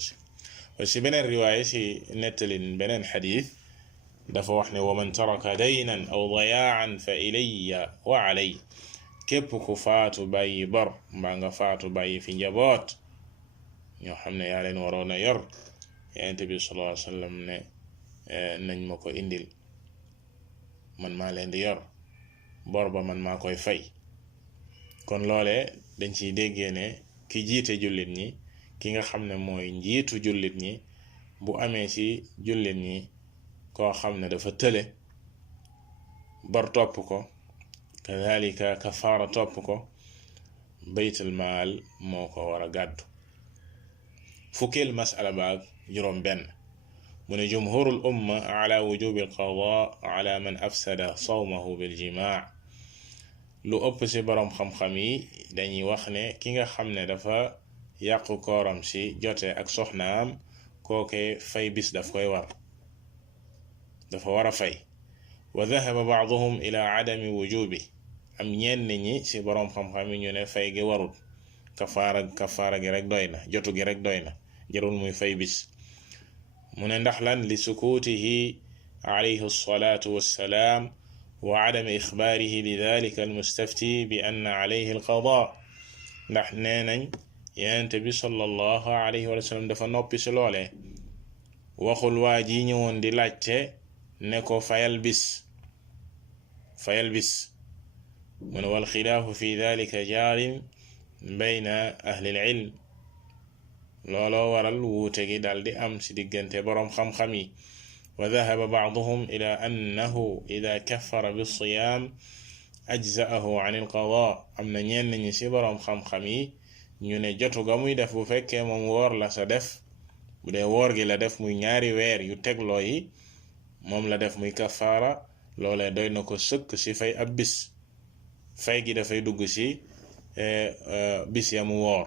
ci beneen riwaaya ci nettalin beneen xadiis dafa wax ne wa man taraka daynan aw dayaan fa ilayya wa alay. képp ku faatu bàyyi bor mbaa nga faatu bàyyi fi njaboot ñoo xam ne yaa leen waroon a yor, yonent bi sallallahu alayhi wa sallam ne nañ ma ko indil, man maa leen di yor, bor ba man maa koy fay. kon loole dañ ciy déggee ne ki jiite jullit ñi, ki nga xam ne mooy njiitu jullit ñi, bu amee ci jullit ñi koo xam ne dafa tële, bor topp ko, kadalika kafaara topp ko, baytul maal moo ko war a gàddu. fukkeel masala baag juróom benn mu ne jumhurul umma ala wujubi alqadaa ala man afsada sawmahu biljimaa. lu ëpp ci boroom xam-xam yi dañuy wax ne ki nga xam ne dafa yàqu kooram ci jote ak soxnaam, kooke fay bis daf koy war, dafa war a fay. wa dhahaba ba'duhum ila adami wujubi, am ñenn ñi ci boroom xam-xam yi ñu ne fay gi warut, kafaara gi rek doy na, jotu gi rek doy na, jarul muy fay bis. mu ne ndax lan li sukutihi alayhi salaatu wassalaam wa adami ixbaarihi li dalika almustafti bi anna alayhi alqadaa. ndax nee nañ yonent bi sallallahu alayhi wa sallam dafa noppi ci loole, waxul waa ji ñëwoon di laajte ne ko fayal bis. mu ne wal xilaafu fi dalika jaarin bayna ahlil ilm. looloo waral wuute gi dal di am ci diggante boroom xam-xam yi. wa dahaba ba'duhum ila annahu ida kaffara bis-siyaam ajza'ahu an al-qadaa. am na ñenn ñi ci boroom xam-xam yi ñu ne jotu ga muy def bu fekkee moom woor la sa def, bu dee woor gi la def muy ñaari weer yu tegloo yi, moom la def muy kafaara, loolee doy na ko sëkk ci fay ab bis. fay gi dafay dugg ci bis ya mu woor.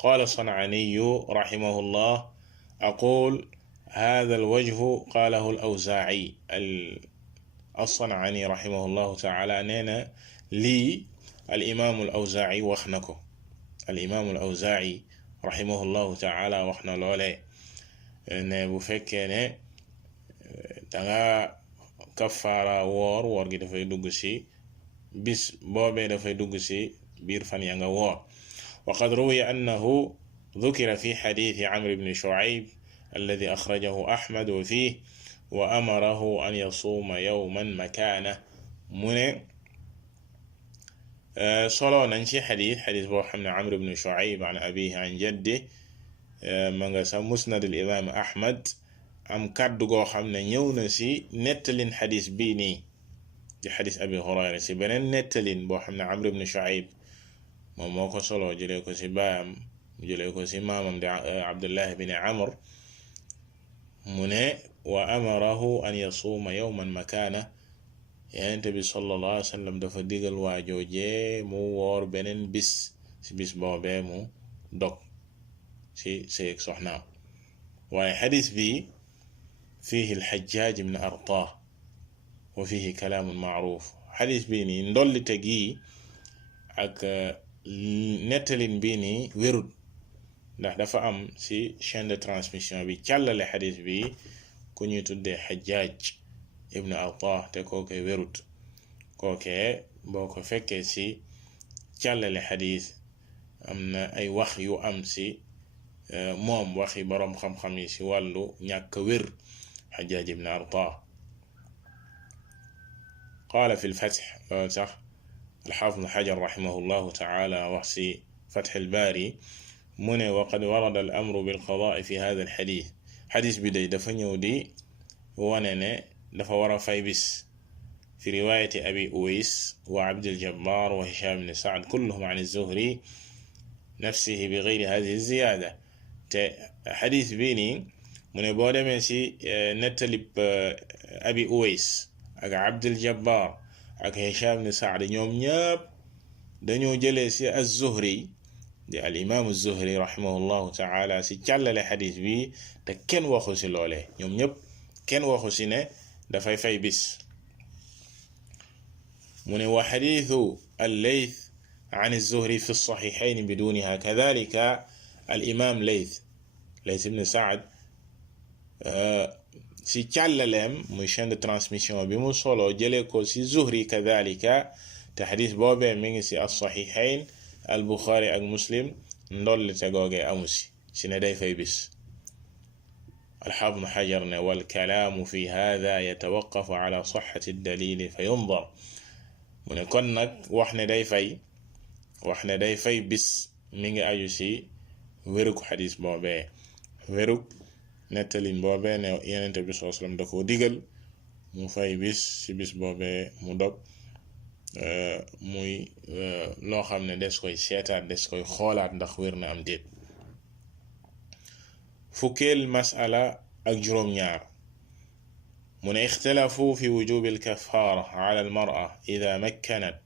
qaala San'aaniyu rahimahullah aqul hada alwajhu qaalahu al-Awzaa'i. as-San'aani rahimahullahu taala nee na lii al-imaamu al-Awzaa'i wax na ko, al-imaamu al-Awzaa'i rahimahullahu taala wax na loolee ne bu fekkee ne danga kafaara woor gi dafay dugg ci bis boobee, dafay dugg ci biir fan ya nga woor. wa qad ruwiya annahu dhukira fi xadiisi Amr ibn Shu'ayb alladi axrajahu Ahmad wa fiihi wa amarahu an yasuuma yawman makaanahu. mu ne solo nañ ci xadis boo xam ne Amr ibn Shuayb an abihi an jaddi ma nga sa musnad al imam Ahmad am kàddu goo xam ne ñëw na si nettalin xadis bii nii di xadis abi Hurayra si beneen nettalin boo xam ne Amr ibn Shuayb moom moo ko solo jëlee ko si baayam jëlee ko si maamam di Abdullah bin Amr mu ne wa amarahu an yasuuma yawman makaana Yonent bi sallallahu alayhi wa sallam dafa digal waajoojee mu woor beneen bis si bis boobee mu dog si seeg soxnaam waaye xadis bi fiihi al-Hajjaaj ibn Artaah wa fiihi kalaamun ma'ruuf xadis bii nii ndollite gii ak nettalin bii nii wérut ndax dafa am ci chaîne de transmission bi càllale xadis bi ku ñuy tuddee Hajjaaj ibn Artaah te kooke wérut kooke boo ko fekkee ci càllale xadis am na ay wax yu am ci moom waxi boroom xam-xam yi ci wàllu ñàkk wér Hajjaaj ibn Artaah qaala fi al-Fath sax al-Haafiz ibn Hajar rahimahullahu ta'ala wax ci Fath al-Baari mu ne wa qad warada al-amru bil-qadaa'i fi haadha al-hadiis xadis bi day dafa ñëw di wane ne dafa war a fay bis fi riwaayati Abi Uways wa Abdil Jabbaar wa Hishaam ibn Sa'd kulluhum an az-Zuhri nafsihi bi ghayri haadhihi az-ziyaada te xadis bii nii mu ne boo demee ci nettalib Abi Uways ak Abdul Jabbar ak Hisham ibn Sa'd ñoom ñëpp dañoo jëlee ci az-Zuhri di al imam az-Zuhri rahimahullahu ta'ala ci càllale xadis bi te kenn waxu ci loolee ñoom ñëpp kenn waxu ci ne dafay fay bis mu ne wa xadiisu al-Layth an az-Zuhri fi as-sahihayn biduniha kadhalika al imam Layth ibn Sa'd ci càllaleem muy chaîne de transmission bi mu solo jëlee ko ci Zuhri kadhalika te xadis boobee mi ngi ci as-sahihayn al-Bukhari ak Muslim ndolli te googee amu ci ne day fay bis al-Haafiz ibn Hajar ne wal kalaamu fi haadha yatawaqqafu ala sihhati ad-dalil fa yunzar mu ne kon nag wax ne day fay bis mi ngi aju ci wérug xadis boobee wérug nettalin boobee ne Yonent bi sallallahu alayhi wa sallam da koo digal mu fay bis ci bis boobee mu dog muy loo xam ne des koy seetaat des koy xoolaat ndax wér na am déet fukkeel masala ak juróom-ñaar mu ne ixtalafu fi wujubi alkafaara ala almar'a ida makkanat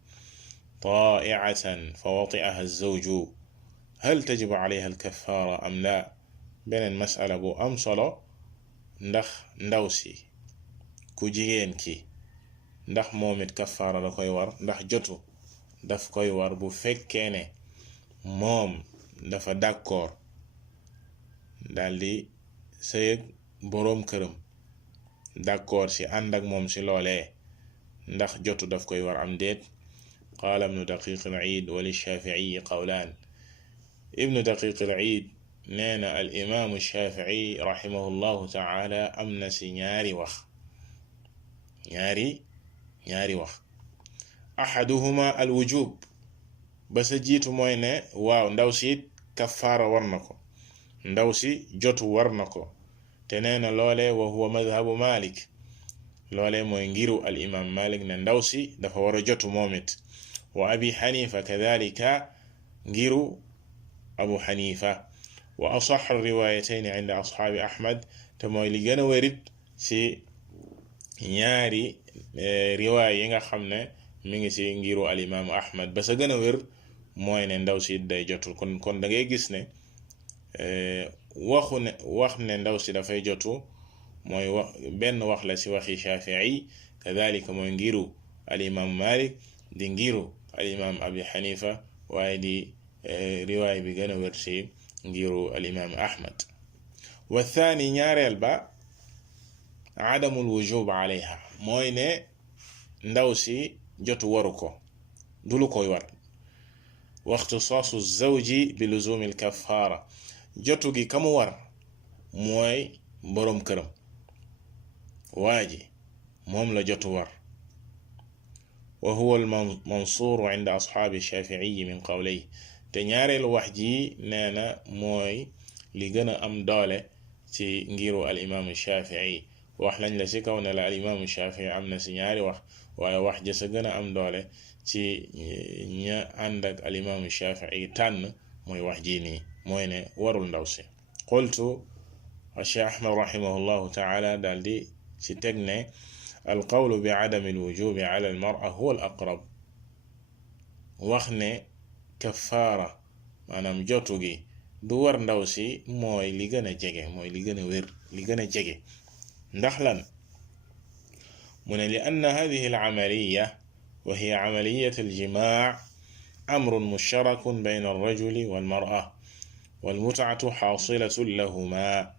taa'icatan fa wati'aha az-zawju hal tajibu alayha alkafaara am la beneen masala bu am solo ndax ndaw si ku jigéen ki ndax moom it kafaara da koy war ndax jotu daf koy war bu fekkee ne moom dafa d'accord daldi sëyëg boroom këram d'accord ci ànd ak moom ci loolee ndax jotu daf koy war am déet qaala ibnu daqiq al-iid wa lish-shaafi'i qawlaan ibnu daqiq al-iid nee na al imaamu Shaafi'i rahimahullahu ta'ala am na ci ñaari wax ahaduhuma al wujub ba sa jiitu mooy ne waaw ndaw si kafaara war na ko ndaw si jotu war na ko te nee na loole wa huwa madhabu Malik loole mooy ngiru al imam Malik ne ndaw si dafa war a jotu moom it wa abi Hanifa kadhalika ngiru Abu Hanifa wa asaxu riwaayatayni inda ashaabi Ahmad te mooy li gën a wérit ci ñaari riwaay yi nga xam ne mi ngi ci ngiru al imaamu Ahmad ba sa gën a wér mooy ne ndaw si day jotul kon da ngay gis ne wax ne ndaw si dafay jotu mooy benn wax la ci waxi Shaafi'i kadhalika mooy ngiru al imaamu Malik di ngiru al imaam Abi Hanifa waaye di riwaay bi gën a wér ci ngiru al imaam Ahmad wa thani ñaareel ba adamul wujub alayha mooy ne ndaw si jotu waru ko du lu koy war wa ixtisaasu zawji bi luzumi al kafaara jotu gi kamu war mooy boroom këram waa ji moom la jotu war wa huwa al-mansuur inda ashaabi ash-shaafi'i min qawlihi te ñaareelu wax ji nee na mooy li gën a am doole ci ngiru al imaamu Shaafi'i wax lañ la ci kaw ne la al imaamu Shaafi'i am na ci ñaari wax waaye wax ja sa gën a am doole ci ña ànd ak al imaamu Shaafi'i tànn mooy wax ji nii mooy ne warul ndaw si qultu Cheikh Ahmad rahimahullahu taala daal di ci teg ne al qawlu bi adami al wujubi ala al mar'a huwa al aqrab wax ne kafaara maanaam jotu gi du war ndaw si mooy li gën a jege mooy li gën a wér li gën a jege ndax lan mu ne li anna hadihi al amaliya wa hiya amaliyat al jimaa amrun mushtarakun bayna al rajuli wal mar'a wal mut'atu hasilatun lahuma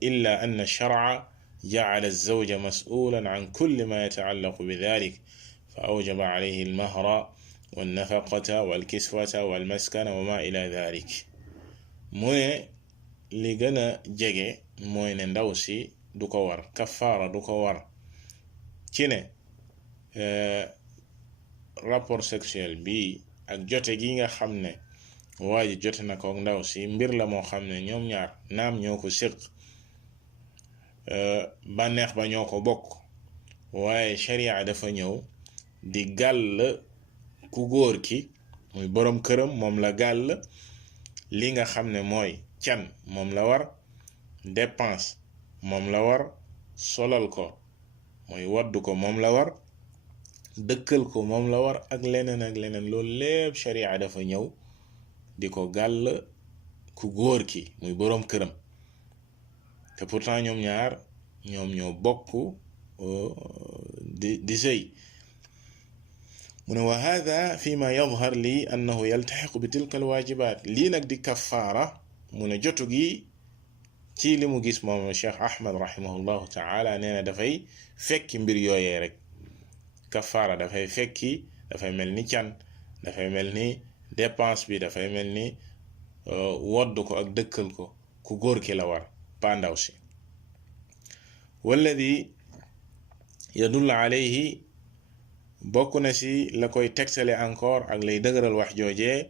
illa anna ash-shar'a ja'ala az-zawja mas'ulan an kulli ma yata'allaqu bidhalik fa awjaba alayhi al mahra والنفقة والكسوة والمسكن وما إلى ذلك mu ne li gën a jege mooy ne ndaw si du ko war kafaara du ko war ci ne rapport sexuel bi ak jote gi nga xam ne waa ji jote na ko ndaw si mbir la moo xam ne ñoom ñaar naam ñoo ko séq bànneex ba ñoo ko bokk waaye sharia dafa ñëw di gàll ku góor ki muy boroom këram moom la gàll li nga xam ne mooy can moom la war dépense moom la war solal ko mooy waddu ko moom la war dëkkal ko moom la war ak leneen loolu lépp sharia dafa ñëw di ko gàll ku góor ki muy boroom këram te pourtant ñoom ñaar ñoo bokk di sëy mu ne wa hada fi ma yadhar li annahu yaltaxiqu bi tilka alwajibat lii nag di kafaara mu ne jotu gi ci li mu gis moom Cheikh Ahmad rahimahullahu taala nee na dafay fekki mbir yooyee rek kafaara dafay fekki dafay mel ni can dafay mel ni dépense bi dafay mel ni wodd ko ak dëkkal ko ku góor ki la war pa ndaw si walladi yadullu alayhi bokk na ci la koy tegtale encore ak lay dëgëral wax joojee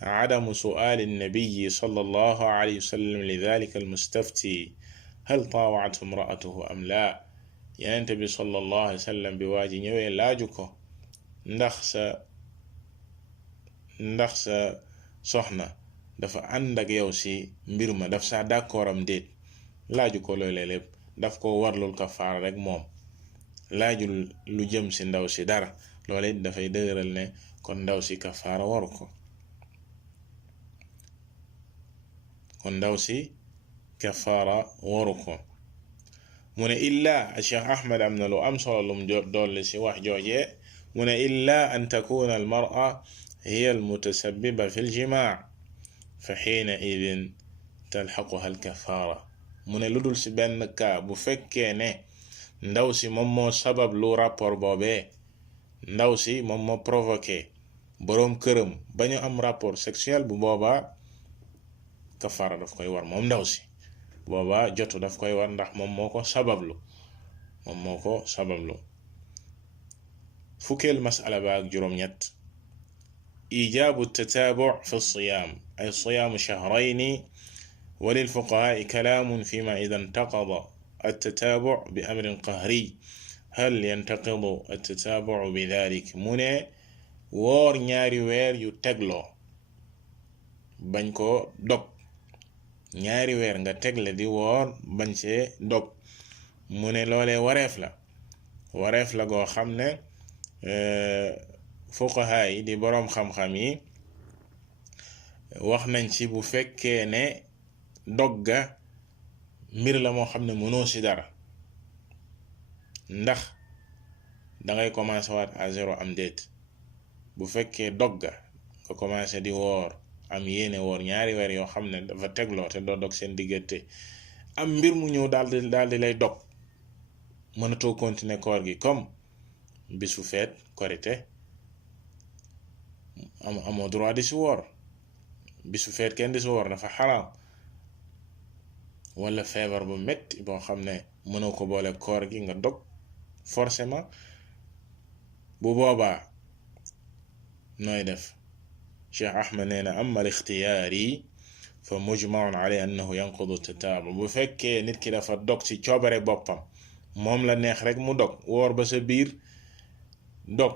adamu su'aali nabiyi sallallahu alayhi wa sallam li dalika almustafti hal taawa'at imra'atuhu am la yenente bi sallallahu alayhi wa sallam bi waa ji ñëwee laaju ko ndax sa soxna dafa ànd ak yow ci mbir ma daf saa d'accord am déet laaju ko loolee lépp daf ko warlul kafaara rek moom laajul lu jëm ci ndaw si dara loole it dafay dëgëral ne kon ndaw si kafaara waru ko mu ne illa Cheikh Ahmad am na lu am solo lum dolli ci wax jooje mu ne illa an takuna al mar'a hiya al mutasabbiba fi al jimaa fa xiina idin talxaquha al kafaara mu ne lu dul ci benn cas bu fekkee ne ndaw si moom moo sabab lu rapport boobee ndaw si moom moo provoqué boroom këram ba ñu am rapport sexuel bu boobaa kafaara daf koy war moom ndaw si boobaa jotu daf koy war ndax moom moo ko sabablu fukkeel masala ba ak juróom-ñett ijaabu tataabu' fi siyaam ay siyaamu shahrayni wa lil fuqahaa kalaamun fi ma idaa intaqada التتابع بأمر قهري هل ينتقض التتابع بذلك mu ne woor ñaari weer yu tegloo bañ ko dog ñaari weer nga tegle di woor bañ see dog mu ne loolee wareef la goo xam ne fuqaha yi di boroom xam-xam yi wax nañ ci bu fekkee ne dogga mbir la moo xam ne mënoo ci dara ndax dangay commencé waat à zéro am déet bu fekkee dogga nga commencé di woor am yéene woor ñaari weer yoo xam ne dafa tegloo te doo dog seen diggante am mbir mu ñëw daal di lay dog mënatoo continuer koor gi comme bisu feet korite amoo droit di ci woor bisu feet kenn di ci woor dafa xaraam wala feebar bu metti boo xam ne mënoo ko boole koor gi nga dog forcément bu boobaa nooy def Cheikh Ahmed nee na amma al ixtiyaari fa mujmaun alayhi annahu yanqudu tataabu. bu fekkee nit ki dafa dog ci coobare boppam moom la neex rek mu dog woor ba sa biir dog,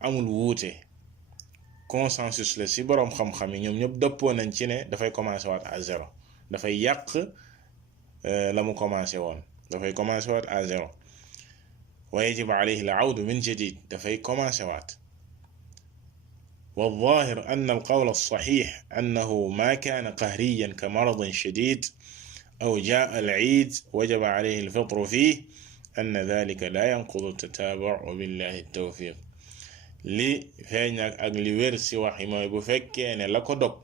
amul wuute, consensus la ci boroom xam-xam yi ñoom ñëpp dëppoo nañ ci ne dafay commencé waat à zéro, dafay yàq la mu commencé woon, dafay commencé waat à zéro. wa yajib alayhi al awdu min jadid, dafay commencé waat. والظاهر أن القول الصحيح أنه ما كان قهريا كمرض شديد أو جاء العيد وجب عليه الفطر فيه أن ذلك لا ينقض التتابع وبالله التوفيق. li feeñ ak li wér ci wax yi mooy bu fekkee ne la ko dog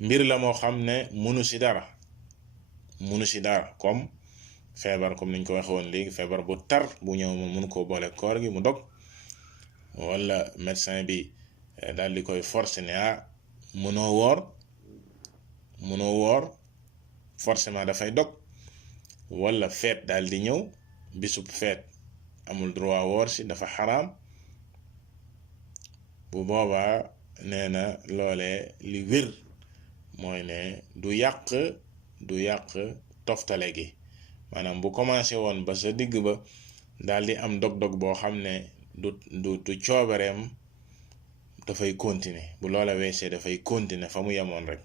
mbir la moo xam ne munu ci dara comme feebar, comme niñ ko waxe woon léegi, feebar bu tar bu ñëw moom munu koo boole koor gi mu dog, wala médecin bi daal di koy forcer ne mënoo woor forcément dafay dog, wala feet daal di ñëw, bisub feet amul droit woor ci, dafa xaraam. bu boobaa nee na loolee li wér mooy ne du yàq toftale gi, maanaam bu commencé woon ba sa digg ba daal di am dog-dog boo xam ne du coobareem, dafay continuer. bu loola weesee dafay continuer fa mu yemoon rek,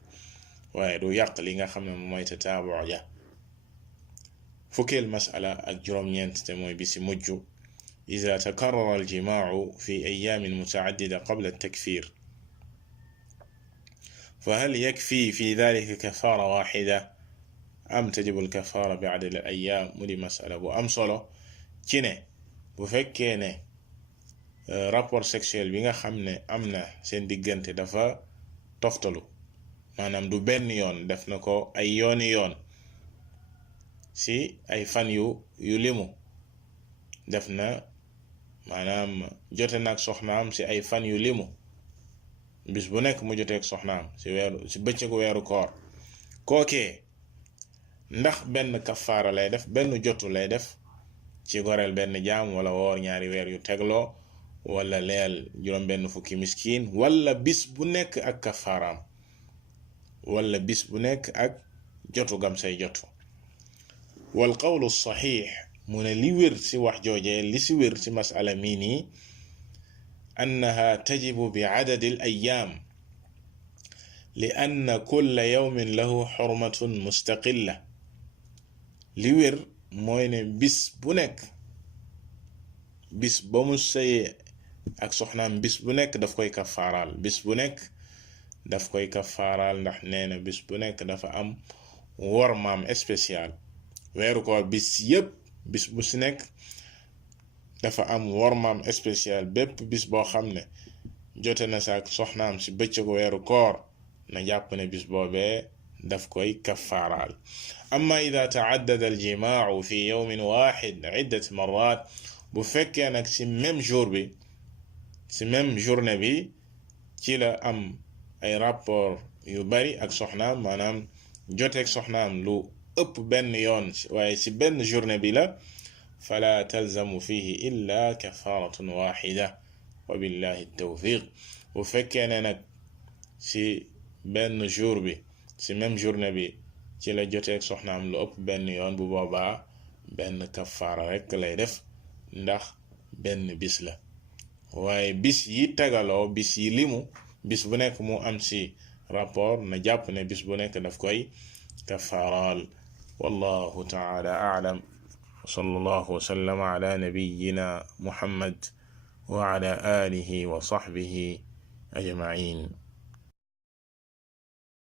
waaye du yàq li nga xam ne mooy tataabu ja. fukkeel masala ak juróom-ñeent te mooy bi ci mujj: إذا تكرر الجماع في أيام متعددة قبل التكفير فهل يكفي في ذلك كفارة واحدة أم تجب الكفارة بعدد الأيام؟ mu di masala bu am solo ci ne bu fekkee ne rapport sexuel bi nga xam ne am na seen diggante dafa toftalu, maanaam du benn yoon, def na ko ay yoon ci ay fan yu limu, def na maanaam jote nag soxnaam ci ay fan yu limu, bis bu nekk mu joteeg soxnaam ci bëccëgu weeru koor, kookee ndax benn kafaara lay def, benn jotu lay def ci goreel benn jaam, wala woor ñaari weer yu tegloo, wala leel juróom benn fukki miskin, wala bis bu nekk ak kafaaraam, wala bis bu nekk ak jotu gam say jotu. wal qawlu saxiix mu ne li wér ci wax joojee, li ci wér ci masala mii nii, annaha tajibu bi adadi al ayyaam li anna kulla yawmin lahu xurmatun mustaqilla. li wér mooy ne bis bu nekk, bis ba mu sëyee ak soxnaam, bis bu nekk daf koy kafaaraal, bis bu nekk daf koy kafaaraal, ndax nee na bis bu nekk dafa am wormaam spécial. weeru koor bis yépp, bis bu ci nekk dafa am wormaam spécial. bépp bis boo xam ne jote na sa ak soxnaam ci bëccëgu weeru koor, na jàpp ne bis boobee daf koy kafaaraal. amma ida taaddada aljimaau fi yawmin waxid iddat marrat, bu fekkee nag ci même jour bi, ci même journée bi ci la am ay rapport yu bari ak soxnaam, maanaam joteeg soxnaam lu ëpp benn yoon, waaye ci benn journée bi la, fala talzamu fihi illa kafaratun waxida wa billahi tawfiq. bu fekkee ne nag ci benn jour bi, ci même journée bi ci la joteeg soxnaam lu ëpp benn yoon, bu boobaa benn kafaara rekk lay def, ndax benn bis la. waaye bis yi tegaloo, bis yi limu, bis bu nekk mu am ci rapport, na jàpp ne bis bu nekk daf koy kafaaraal. wallahu taala a'lam. sallallahu wa sallama ala nabiyyina muhammad wa ala alihi wa sahbihi ajma'in.